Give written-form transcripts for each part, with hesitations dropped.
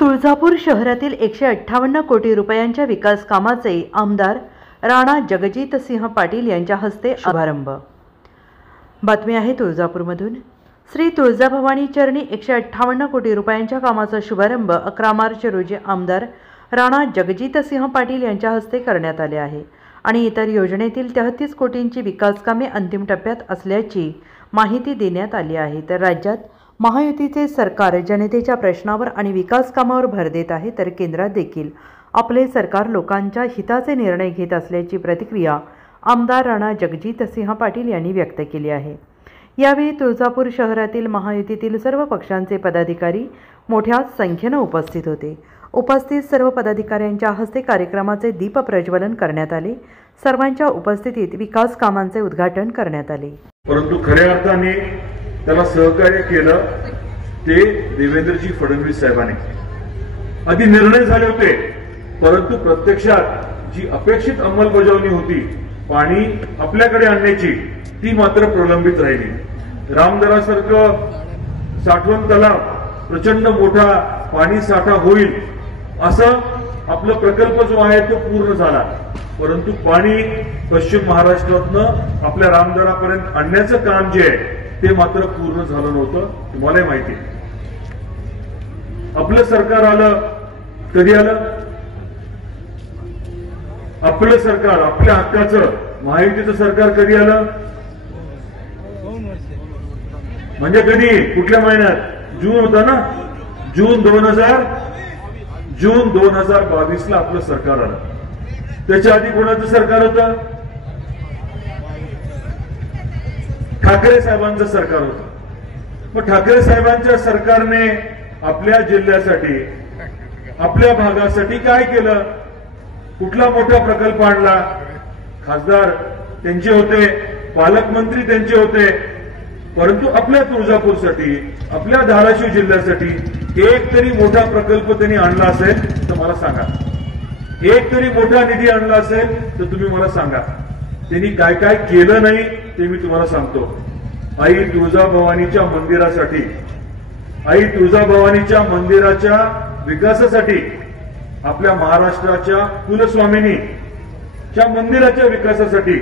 तुळजापूर शहरातील 158 कोटी रुपयांच्या विकास कामाचे आमदार राणा जगजितसिंह पाटील यांच्या हस्ते शुभारंभ। बातमी आहे तुळजापूरमधून। श्री तुळजाभवानी चरणी 158 कोटी रुपयांच्या कामाचा शुभारंभ 11 मार्च रोजी आमदार राणा जगजितसिंह पाटील यांच्या हस्ते करण्यात आले आहे आणि इतर योजनेतील 33 कोटींची विकास कामे अंतिम टप्प्यात असल्याची माहिती देण्यात आली आहे। तर राज्यात महायुतीचे सरकार जनतेच्या प्रश्नावर आणि विकास कामावर भर देत आहे, तर केंद्रात देखील आपले सरकार लोकांच्या हिताचे निर्णय घेत असल्याची प्रतिक्रिया आमदार राणा जगजितसिंह पाटील यांनी व्यक्त केली आहे। यावेळी तुळजापूर शहरातील महायुतीतील सर्व पक्षांचे पदाधिकारी मोठ्या संख्येने उपस्थित होते। उपस्थित सर्व पदाधिकाऱ्यांच्या हस्ते कार्यक्रमाचे दीप प्रज्वलन करण्यात आले। सर्वांच्या उपस्थितीत विकास कामांचे उद्घाटन करण्यात आले। परंतु खऱ्या अर्थाने त्याला सहकार्य केलं ते देवेंद्रजी फडणवीस साहेबांनी। आधी निर्णय झाले होते, परंतु प्रत्यक्षात जी अपेक्षित अंमलबजावणी होती पाणी आपल्याकडे आणण्याची, ती मात्र प्रलंबित राहिली। रामदरासारखं साठवण तलाव प्रचंड मोठा पाणी साठा होईल असं आपला प्रकल्प जो आहे तो पूर्ण झाला, परंतु पाणी पश्चिम महाराष्ट्रातनं आपल्या रामदरापर्यंत आणण्याचं काम जे आहे ते मात्र पूर्ण झालं नव्हतं। तुम्हालाही माहिती आहे, आपलं सरकार आलं, कधी आलं? आपलं सरकार, आपल्या हक्काचं महायुतीचं सरकार कधी आलं? म्हणजे कधी, कुठल्या महिन्यात? जून होता ना, जून 2022 ला आपलं सरकार आलं। त्याच्या आधी कोणाचं सरकार होतं? ठाकरे साहेबांचं सरकार होतं। मग ठाकरे साहेबांच्या सरकारने आपल्या जिल्ह्यासाठी, आपल्या भागासाठी काय केलं? कुठला मोठा प्रकल्प आणला? खासदार त्यांचे होते, पालकमंत्री त्यांचे होते, परंतु आपल्या तुळजापूरसाठी, आपल्या धाराशिव जिल्ह्यासाठी एक तरी मोठा प्रकल्प त्यांनी आणला असेल तर मला सांगा। एक तरी मोठा निधी आणला असेल तर तुम्ही मला सांगा। त्यांनी काय काय केलं नाही ते मी तुम्हाला सांगतो। आई तुळजाभवानीच्या मंदिरासाठी, आई तुळजाभवानीच्या मंदिराच्या विकासासाठी, आपल्या महाराष्ट्राच्या कुलस्वामिनीच्या मंदिराच्या विकासासाठी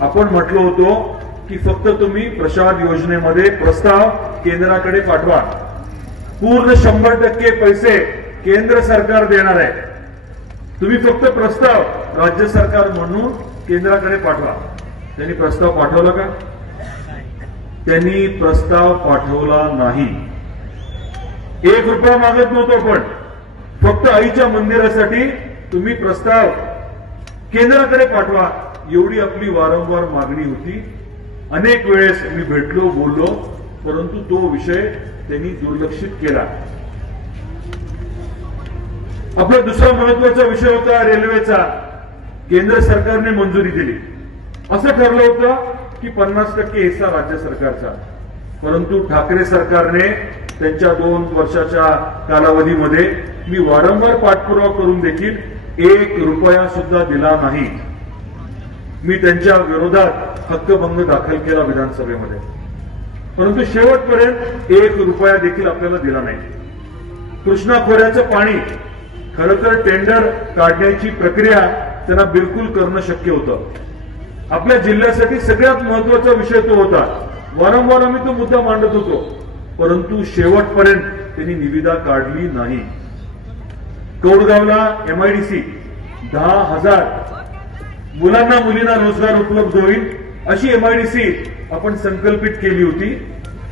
आपण म्हटलो होतो की फक्त तुम्ही प्रसाद योजनेमध्ये प्रस्ताव केंद्राकडे पाठवा। पूर्ण 100% पैसे केंद्र सरकार देणार आहे, तुम्ही फक्त प्रस्ताव राज्य सरकार म्हणून केंद्राकडे पाठवा। त्यांनी प्रस्ताव पाठवला का? त्यांनी प्रस्ताव पाठवला नाही। 1 रुपया मागत नव्हतो, पण फक्त आईच्या मंदिरासाठी तुम्ही प्रस्ताव केंद्राकडे पाठवा, एवढी आपली वारंवार मागणी होती। अनेक वेळेस मी भेटलो, बोललो, परंतु तो विषय त्यांनी दुर्लक्षित केला। आपला दुसरा महत्वाचा विषय होता रेल्वेचा। केंद्र सरकारने मंजुरी दिली, असं ठरलं होतं की 50% हिस्सा राज्य सरकारचा, परंतु ठाकरे सरकारने त्यांच्या 2 वर्षाच्या कालावधीमध्ये मी वारंवार पाठपुरावा करून देखील 1 रुपया सुद्धा दिला नाही। मी त्यांच्या विरोधात हक्कभंग दाखल केला विधानसभेमध्ये, परंतु शेवटपर्यंत 1 रुपया देखील आपल्याला दिला नाही। कृष्णा खोऱ्याचं पाणी, खरं तर टेंडर काढण्याची प्रक्रिया त्यांना बिलकुल करणं शक्य होतं। आपल्या जिल्ह्यासाठी सगळ्यात महत्वाचा विषय तो होता, वारंवार आम्ही तो मुद्दा मांडत होतो, परंतु शेवटपर्यंत त्यांनी निविदा काढली नाही। कौडगावला MIDC 10,000 मुलांना मुलींना रोजगार उपलब्ध होईल अशी MIDC आपण संकल्पित केली होती,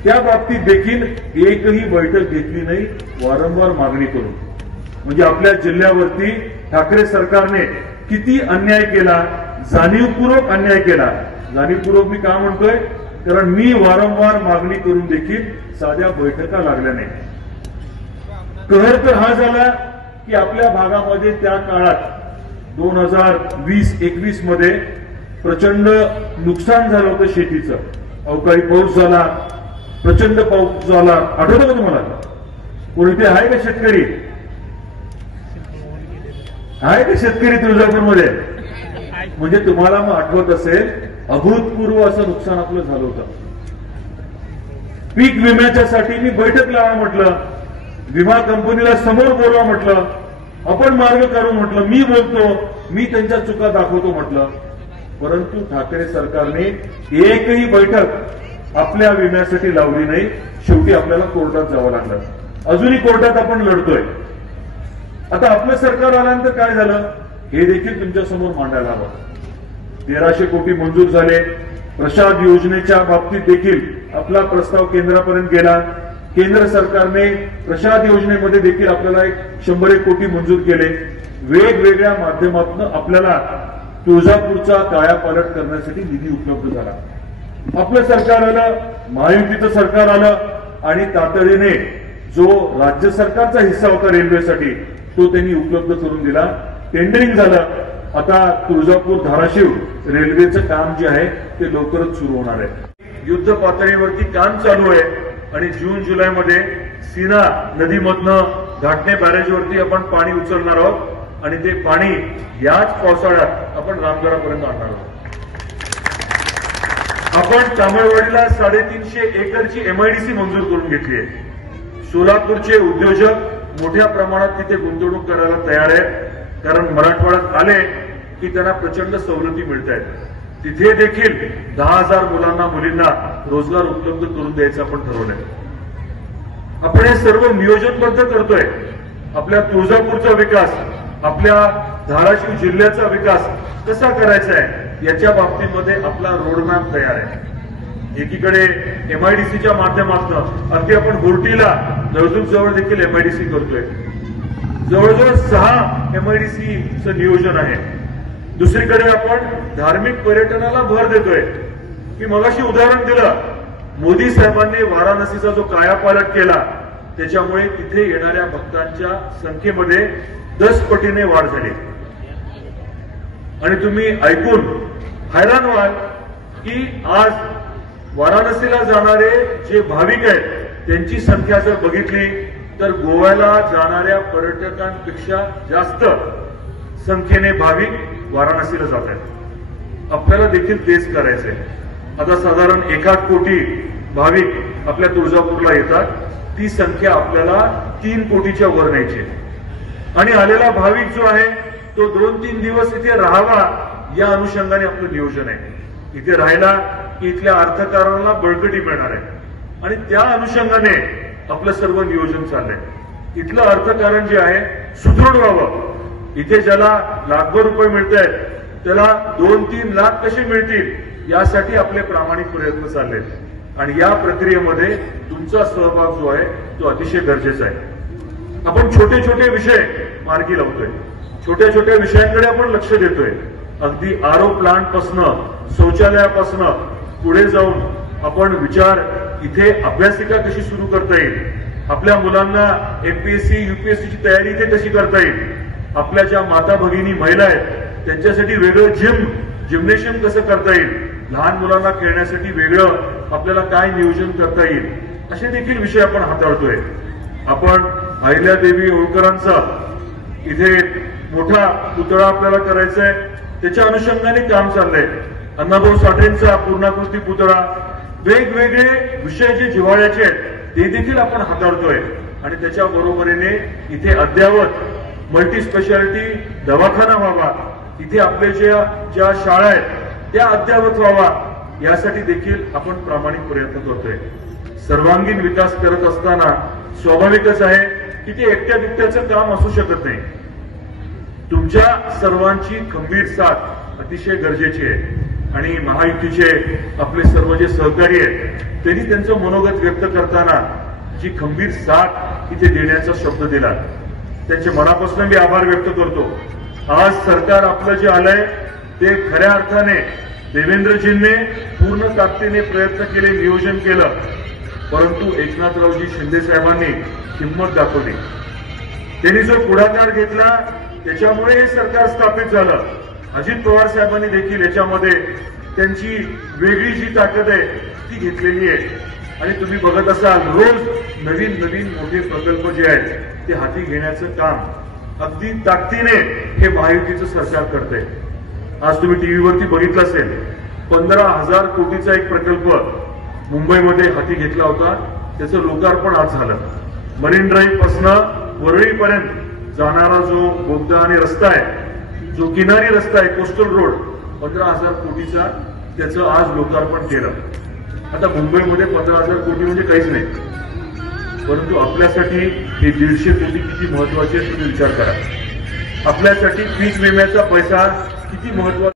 त्या बाबतीत देखील एकही बैठक घेतली नाही, वारंवार मागणी करून। म्हणजे आपल्या जिल्ह्यावरती ठाकरे सरकारने किती अन्याय केला, जाणीवपूर्वक अन्याय केला। जाणीवपूर्वक मी का म्हणतोय, कारण मी वारंवार मागणी करून देखील साध्या बैठका लागल्या नाही। कहर तर हा झाला की आपल्या भागामध्ये त्या काळात 2020-21 मध्ये प्रचंड नुकसान झालं होतं शेतीचं। अवकाळी पाऊस झाला, प्रचंड पाऊस झाला, आठवतं का तुम्हाला? कोणते आहे का शेतकरी? आहे का शेतकरी तुळजापूरमध्ये? म्हणजे तुम्हाला मग आठवत असेल, अभूतपूर्व असं नुकसान आपलं झालं होतं। पीक विम्याच्यासाठी मी बैठक लावा म्हटलं, विमा कंपनीला समोर बोलवा म्हटलं, आपण मार्ग काढू म्हटलं, मी बोलतो, मी त्यांच्या चुका दाखवतो म्हटलं. परंतु ठाकरे सरकारने एकही बैठक आपल्या विम्यासाठी लावली नाही. शेवटी आपल्याला कोर्टात जावं लागलं. अजूनही कोर्टात आपण लढतोय. आता आपलं सरकार आल्यानंतर काय झालं हे देखील तुमच्या समोर मांडायला हवं. 1300 कोटी मंजूर झाले. प्रसाद योजनेच्या बाबतीत देखील आपला प्रस्ताव केंद्रापर्यंत गेला. केंद्र सरकारने प्रसाद योजनेमध्ये देखील आपल्याला 100 कोटी मंजूर केले. वेगवेगळ्या माध्यमातून आपल्याला तुळजापूरचा कायापालट करण्यासाठी निधी उपलब्ध झाला. आपलं सरकार आलं, महायुतीचं सरकार आलं आणि तातडीने जो राज्य सरकारचा हिस्सा होता रेल्वेसाठी तो त्यांनी उपलब्ध करून दिला. टेंडरिंग झालं. आता तुळजापूर धाराशिव रेल्वेचं काम जे आहे ते लवकरच सुरू होणार आहे. युद्ध पातळीवरती काम चालू आहे आणि जून जुलैमध्ये सीना नदीमधनं घाटणे बॅरेजवरती आपण पाणी उचलणार आहोत आणि ते पाणी याच पावसाळ्यात आपण रामगडापर्यंत आणणार आहोत. आपण तामिळवाडीला 350 एकरची MIDC मंजूर करून घेतली आहे. सोलापूरचे उद्योजक मोठ्या प्रमाणात तिथे गुंतवणूक करायला तयार आहेत. कारण मराठवाड्यात आले की त्यांना प्रचंड सवलती मिळत आहेत. तिथे देखील 10,000 मुलांना मुलींना रोजगार उपलब्ध करून द्यायचं आपण ठरवलंय. आपण हे सर्व नियोजनबद्ध करतोय. आपल्या तुळजापूरचा विकास, आपल्या धाराशिव जिल्ह्याचा विकास कसा करायचा आहे याच्या बाबतीमध्ये आपला रोडमॅप तयार आहे. एकीकडे MIDCच्या माध्यमातून अगदी आपण गोर्टीला नळदुर्ग जवळ देखील MIDC करतोय. जवळजवळ 6 MIDCचं नियोजन आहे. दुसरीकडे आपण धार्मिक पर्यटनाला भर देतोय. मी मगाशी उदाहरण दिलं, मोदी साहेबांनी वाराणसीचा जो कायापालट केला त्याच्यामुळे तिथे येणाऱ्या भक्तांच्या संख्येमध्ये 10 पटीने वाढ झाली. आणि तुम्ही ऐकून हैराण व्हाल की आज वाराणसीला जाणारे जे भाविक आहेत त्यांची संख्या जर बघितली तर गोव्याला जाणाऱ्या पर्यटकांपेक्षा जास्त संख्येने भाविक वाराणसीला जात आहेत. आपल्याला देखील तेच करायचंय. आता साधारण 1 कोटी भाविक आपल्या तुळजापूरला येतात. ती संख्या आपल्याला 3 कोटीच्या वर न्यायची आणि आलेला भाविक जो आहे तो 2-3 दिवस इथे राहावा या अनुषंगाने आपलं नियोजन आहे. इथे राहायला की इथल्या अर्थकारणाला बळकटी मिळणार आहे आणि त्या अनुषंगाने आपलं सर्व नियोजन चाललंय. इथलं अर्थकारण जे आहे सुदृढ व्हावं. इथे ज्याला लाखभर रुपये मिळत आहेत त्याला 2-3 लाख कसे मिळतील यासाठी आपले प्रामाणिक प्रयत्न चाललेत आणि या प्रक्रियेमध्ये तुमचा सहभाग जो आहे तो अतिशय गरजेचा आहे. आपण छोटे छोटे विषय मार्गी लावतोय. छोट्या छोट्या विषयांकडे आपण लक्ष देतोय. अगदी RO प्लांट पासनं शौचालयापासनं पुढे जाऊन आपण विचार इथे अभ्यासिका कशी सुरू करता येईल, आपल्या मुलांना MPSC UPSCची तयारी इथे कशी करता येईल, आपल्या ज्या माता भगिनी महिला आहेत त्यांच्यासाठी वेगळं जिम्नेशियम कसं करता येईल, लहान मुलांना खेळण्यासाठी वेगळं आपल्याला काय नियोजन करता येईल, असे देखील विषय आपण हाताळतोय. आपण अहिल्यादेवी होळकरांचा इथे मोठा पुतळा आपल्याला करायचा आहे. त्याच्या अनुषंगाने काम चाललंय. अण्णाभाऊ साठेंचा पूर्णाकृती पुतळा, वेगवेगळे विषय जे जिव्हाळ्याचे आहेत ते देखील आपण हाताळतोय आणि त्याच्या बरोबरीने इथे अद्यावत मल्टी स्पेशालिटी दवाखाना व्हावा, इथे आपले ज्या शाळा आहेत त्या अद्यावत व्हावा यासाठी देखील आपण प्रामाणिक प्रयत्न करतोय. सर्वांगीण विकास करत असताना स्वाभाविकच आहे की ते एकट्या दुकट्याचं काम असू शकत नाही. तुमच्या सर्वांची खंबीर साथ अतिशय गरजेची आहे आणि महायुतीचे आपले सर्व जे सहकारी आहेत त्यांनी त्यांचं मनोगत व्यक्त करताना जी खंबीर साथ इथे देण्याचा शब्द दिला त्यांचे मनापासून मी आभार व्यक्त करतो. आज सरकार आपलं जे आलंय ते खऱ्या अर्थाने देवेंद्रजींनी पूर्ण ताकदीने प्रयत्न केले, नियोजन केलं, परंतु एकनाथरावजी शिंदे साहेबांनी हिंमत दाखवली. त्यांनी जो पुढाकार घेतला त्याच्यामुळे हे सरकार स्थापित झालं. अजित पवार साहेबांनी देखील याच्यामध्ये त्यांची वेगळी जी ताकद आहे ती घेतलेली आहे आणि तुम्ही बघत असाल रोज नवीन नवीन मोठे प्रकल्प जे आहेत ते हाती घेण्याचं काम अगदी ताकदीने हे महायुतीचं सरकार करतंय. आज तुम्ही टीव्हीवरती बघितलं असेल 15,000 कोटीचा एक प्रकल्प मुंबईमध्ये हाती घेतला होता, त्याचं लोकार्पण आज झालं. मरीन ड्राईव्ह पासून वरळीपर्यंत जाणारा जो बोगदा आणि रस्ता आहे, जो किनारी रस्ता आहे कोस्टल रोड, 15,000 कोटीचा त्याचं आज लोकार्पण केलं. आता मुंबईमध्ये 15,000 कोटी म्हणजे काहीच नाही, परंतु आपल्यासाठी हे 150 कोटी किती महत्वाचे आहे तुम्ही विचार करा. आपल्यासाठी पीक विम्याचा पैसा किती महत्वाचा